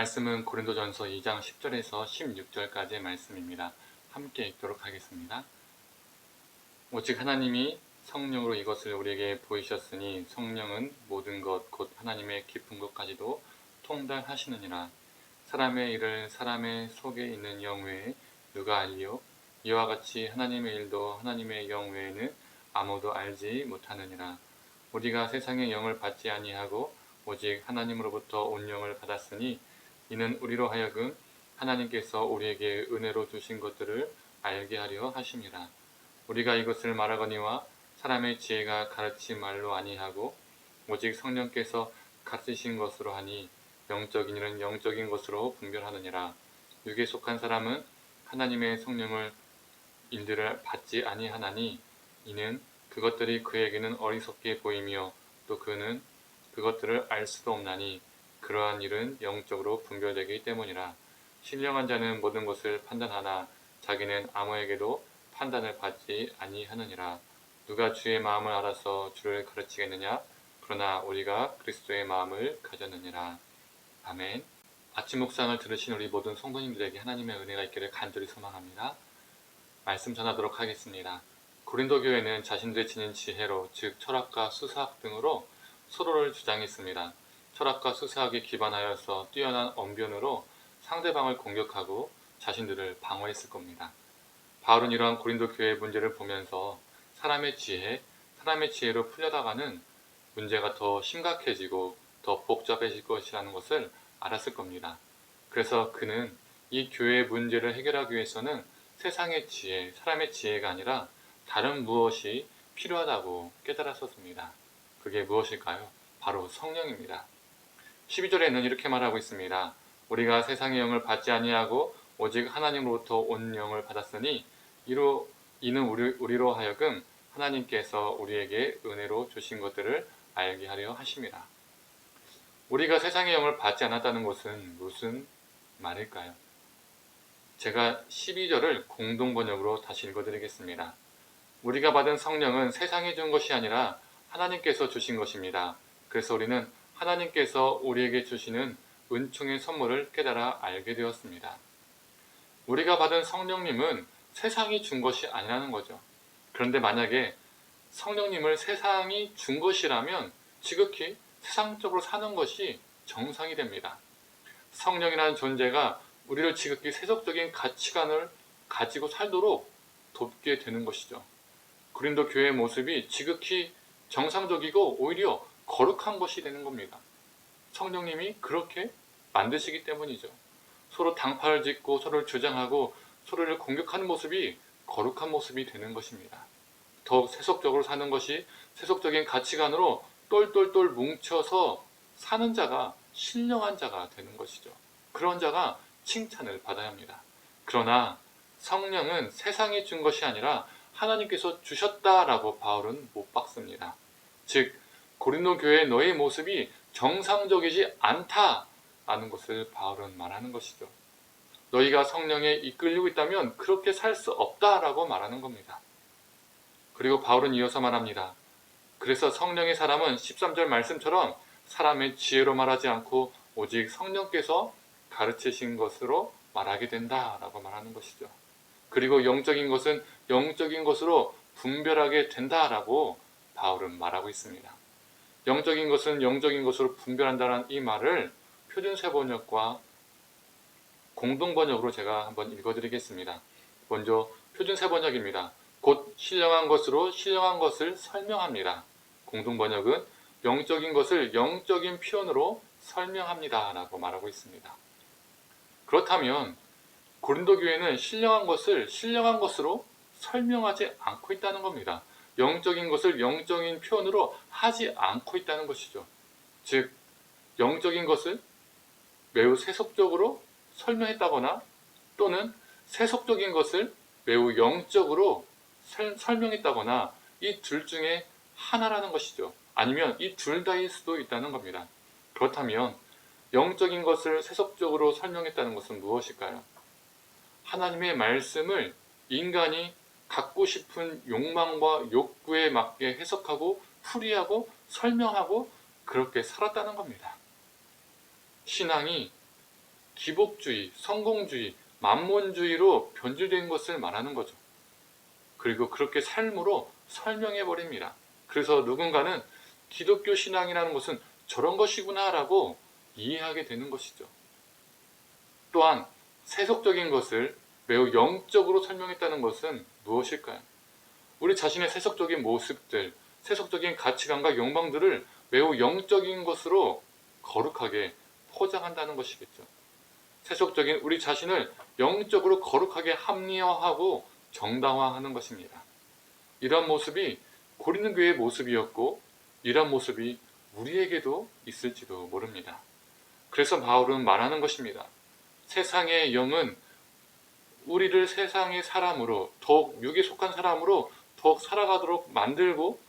말씀은 고린도전서 2장 10절에서 16절까지의 말씀입니다. 함께 읽도록 하겠습니다. 오직 하나님이 성령으로 이것을 우리에게 보이셨으니 성령은 모든 것 곧 하나님의 깊은 것까지도 통달하시느니라. 사람의 일을 사람의 속에 있는 영 외에 누가 알리요? 이와 같이 하나님의 일도 하나님의 영 외에는 아무도 알지 못하느니라. 우리가 세상의 영을 받지 아니하고 오직 하나님으로부터 온 영을 받았으니 이는 우리로 하여금 하나님께서 우리에게 은혜로 주신 것들을 알게 하려 하심이라. 우리가 이것을 말하거니와 사람의 지혜가 가르친 말로 아니하고 오직 성령께서 가르치신 것으로 하니 영적인 일은 영적인 것으로 분별하느니라. 육에 속한 사람은 하나님의 성령을 일들을 받지 아니하나니 이는 그것들이 그에게는 어리석게 보이며 또 그는 그것들을 알 수도 없나니 그러한 일은 영적으로 분별되기 때문이라. 신령한 자는 모든 것을 판단하나 자기는 아무에게도 판단을 받지 아니하느니라. 누가 주의 마음을 알아서 주를 가르치겠느냐? 그러나 우리가 그리스도의 마음을 가졌느니라. 아멘. 아침 묵상을 들으신 우리 모든 성도님들에게 하나님의 은혜가 있기를 간절히 소망합니다. 말씀 전하도록 하겠습니다. 고린도 교회는 자신들이 지닌 지혜로 즉 철학과 수사학 등으로 서로를 주장했습니다. 철학과 수사학에 기반하여서 뛰어난 언변으로 상대방을 공격하고 자신들을 방어했을 겁니다. 바울은 이러한 고린도 교회의 문제를 보면서 사람의 지혜로 풀려다가는 문제가 더 심각해지고 더 복잡해질 것이라는 것을 알았을 겁니다. 그래서 그는 이 교회의 문제를 해결하기 위해서는 세상의 지혜, 사람의 지혜가 아니라 다른 무엇이 필요하다고 깨달았었습니다. 그게 무엇일까요? 바로 성령입니다. 12절에는 이렇게 말하고 있습니다. 우리가 세상의 영을 받지 아니하고 오직 하나님으로부터 온 영을 받았으니 이는 우리로 하여금 하나님께서 우리에게 은혜로 주신 것들을 알게 하려 하심이라. 우리가 세상의 영을 받지 않았다는 것은 무슨 말일까요? 제가 12절을 공동번역으로 다시 읽어드리겠습니다. 우리가 받은 성령은 세상이 준 것이 아니라 하나님께서 주신 것입니다. 그래서 우리는 하나님께서 우리에게 주시는 은총의 선물을 깨달아 알게 되었습니다. 우리가 받은 성령님은 세상이 준 것이 아니라는 거죠. 그런데 만약에 성령님을 세상이 준 것이라면 지극히 세상적으로 사는 것이 정상이 됩니다. 성령이라는 존재가 우리를 지극히 세속적인 가치관을 가지고 살도록 돕게 되는 것이죠. 고린도 교회의 모습이 지극히 정상적이고 오히려 거룩한 것이 되는 겁니다. 성령님이 그렇게 만드시기 때문이죠. 서로 당파를 짓고 서로를 주장하고 서로를 공격하는 모습이 거룩한 모습이 되는 것입니다. 더욱 세속적으로 사는 것이 세속적인 가치관으로 똘똘똘 뭉쳐서 사는 자가 신령한 자가 되는 것이죠. 그런 자가 칭찬을 받아야 합니다. 그러나 성령은 세상이 준 것이 아니라 하나님께서 주셨다라고 바울은 못 박습니다. 즉 고린도 교회의 너의 모습이 정상적이지 않다라는 것을 바울은 말하는 것이죠. 너희가 성령에 이끌리고 있다면 그렇게 살 수 없다라고 말하는 겁니다. 그리고 바울은 이어서 말합니다. 그래서 성령의 사람은 13절 말씀처럼 사람의 지혜로 말하지 않고 오직 성령께서 가르치신 것으로 말하게 된다라고 말하는 것이죠. 그리고 영적인 것은 영적인 것으로 분별하게 된다라고 바울은 말하고 있습니다. 영적인 것은 영적인 것으로 분별한다는 이 말을 표준세 번역과 공동번역으로 제가 한번 읽어드리겠습니다. 먼저 표준세 번역입니다. 곧 신령한 것으로 신령한 것을 설명합니다. 공동번역은 영적인 것을 영적인 표현으로 설명합니다 라고 말하고 있습니다. 그렇다면 고린도 교회는 신령한 것을 신령한 것으로 설명하지 않고 있다는 겁니다. 영적인 것을 영적인 표현으로 하지 않고 있다는 것이죠. 즉 영적인 것을 매우 세속적으로 설명했다거나 또는 세속적인 것을 매우 영적으로 설명했다거나 이 둘 중에 하나라는 것이죠. 아니면 이 둘 다일 수도 있다는 겁니다. 그렇다면 영적인 것을 세속적으로 설명했다는 것은 무엇일까요? 하나님의 말씀을 인간이 갖고 싶은 욕망과 욕구에 맞게 해석하고 풀이하고 설명하고 그렇게 살았다는 겁니다. 신앙이 기복주의, 성공주의, 만몬주의로 변질된 것을 말하는 거죠. 그리고 그렇게 삶으로 설명해 버립니다. 그래서 누군가는 기독교 신앙이라는 것은 저런 것이구나 라고 이해하게 되는 것이죠. 또한 세속적인 것을 매우 영적으로 설명했다는 것은 무엇일까요? 우리 자신의 세속적인 모습들, 세속적인 가치관과 욕망들을 매우 영적인 것으로 거룩하게 포장한다는 것이겠죠. 세속적인 우리 자신을 영적으로 거룩하게 합리화하고 정당화하는 것입니다. 이러한 모습이 고린도 교회의 모습이었고 이러한 모습이 우리에게도 있을지도 모릅니다. 그래서 바울은 말하는 것입니다. 세상의 영은 우리를 세상의 사람으로, 더욱 육에 속한 사람으로 더욱 살아가도록 만들고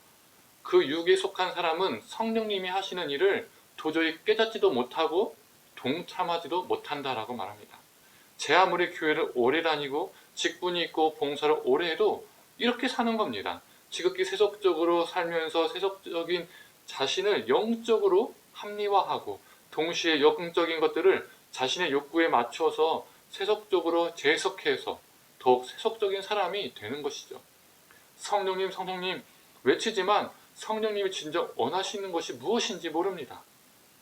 그 육에 속한 사람은 성령님이 하시는 일을 도저히 깨닫지도 못하고 동참하지도 못한다라고 말합니다. 제 아무리 교회를 오래 다니고 직분이 있고 봉사를 오래 해도 이렇게 사는 겁니다. 지극히 세속적으로 살면서 세속적인 자신을 영적으로 합리화하고 동시에 영적인 것들을 자신의 욕구에 맞춰서 세속적으로 재해석해서 더욱 세속적인 사람이 되는 것이죠. 성령님, 성령님 외치지만 성령님이 진정 원하시는 것이 무엇인지 모릅니다.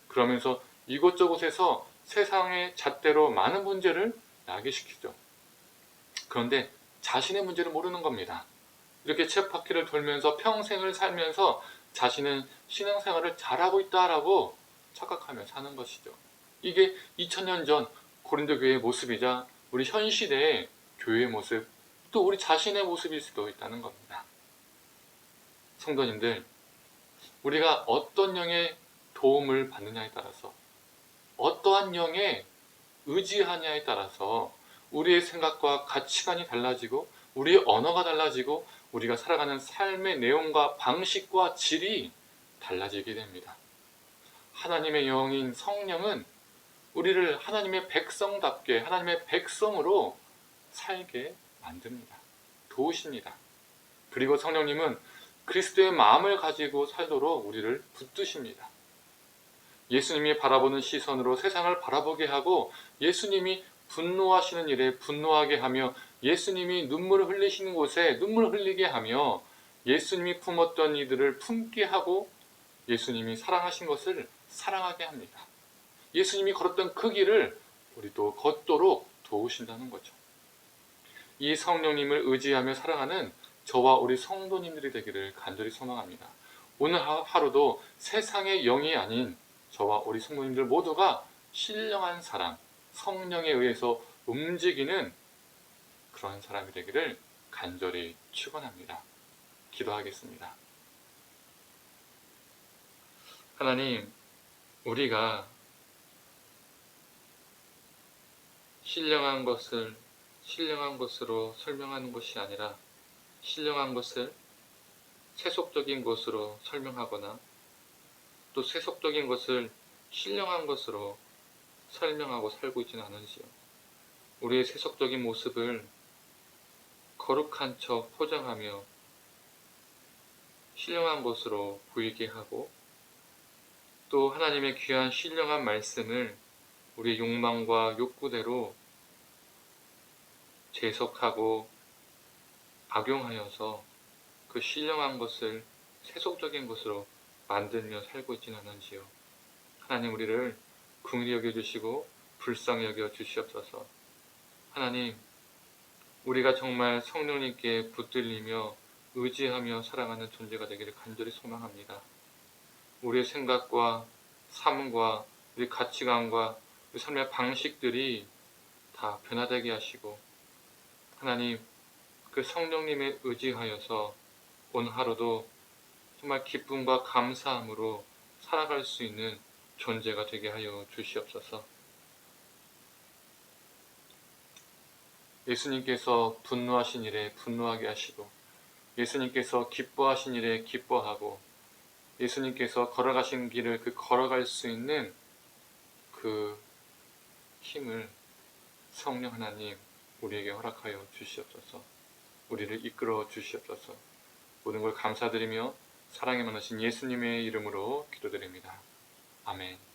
그러면서 이곳저곳에서 세상의 잣대로 많은 문제를 야기시키죠. 그런데 자신의 문제를 모르는 겁니다. 이렇게 쳇바퀴를 돌면서 평생을 살면서 자신은 신앙생활을 잘하고 있다라고 착각하며 사는 것이죠. 이게 2000년 전 고린도 교회의 모습이자 우리 현 시대의 교회의 모습, 또 우리 자신의 모습일 수도 있다는 겁니다. 성도님들, 우리가 어떤 영의 도움을 받느냐에 따라서, 어떠한 영에 의지하냐에 따라서 우리의 생각과 가치관이 달라지고 우리의 언어가 달라지고 우리가 살아가는 삶의 내용과 방식과 질이 달라지게 됩니다. 하나님의 영인 성령은 우리를 하나님의 백성답게 하나님의 백성으로 살게 만듭니다. 도우십니다. 그리고 성령님은 그리스도의 마음을 가지고 살도록 우리를 붙드십니다. 예수님이 바라보는 시선으로 세상을 바라보게 하고 예수님이 분노하시는 일에 분노하게 하며 예수님이 눈물을 흘리시는 곳에 눈물을 흘리게 하며 예수님이 품었던 이들을 품게 하고 예수님이 사랑하신 것을 사랑하게 합니다. 예수님이 걸었던 그 길을 우리도 걷도록 도우신다는 거죠. 이 성령님을 의지하며 살아가는 저와 우리 성도님들이 되기를 간절히 소망합니다. 오늘 하루도 세상의 영이 아닌 저와 우리 성도님들 모두가 신령한 사람, 성령에 의해서 움직이는 그런 사람이 되기를 간절히 축원합니다. 기도하겠습니다. 하나님, 우리가 신령한 것을 신령한 것으로 설명하는 것이 아니라 신령한 것을 세속적인 것으로 설명하거나 또 세속적인 것을 신령한 것으로 설명하고 살고 있지는 않은지요. 우리의 세속적인 모습을 거룩한 척 포장하며 신령한 것으로 보이게 하고 또 하나님의 귀한 신령한 말씀을 우리의 욕망과 욕구대로 재석하고 악용하여서 그 신령한 것을 세속적인 것으로 만들며 살고 있지는 않은지요. 하나님, 우리를 긍휼히 여겨주시고 불쌍히 여겨주시옵소서. 하나님, 우리가 정말 성령님께 붙들리며 의지하며 살아가는 존재가 되기를 간절히 소망합니다. 우리의 생각과 삶과 우리 가치관과 우리 삶의 방식들이 다 변화되게 하시고 하나님, 그 성령님에 의지하여서 오늘 하루도 정말 기쁨과 감사함으로 살아갈 수 있는 존재가 되게 하여 주시옵소서. 예수님께서 분노하신 일에 분노하게 하시고 예수님께서 기뻐하신 일에 기뻐하고 예수님께서 걸어가신 길을 그 걸어갈 수 있는 그 힘을 성령 하나님 우리에게 허락하여 주시옵소서. 우리를 이끌어 주시옵소서. 모든 걸 감사드리며 사랑에 많으신 예수님의 이름으로 기도드립니다. 아멘.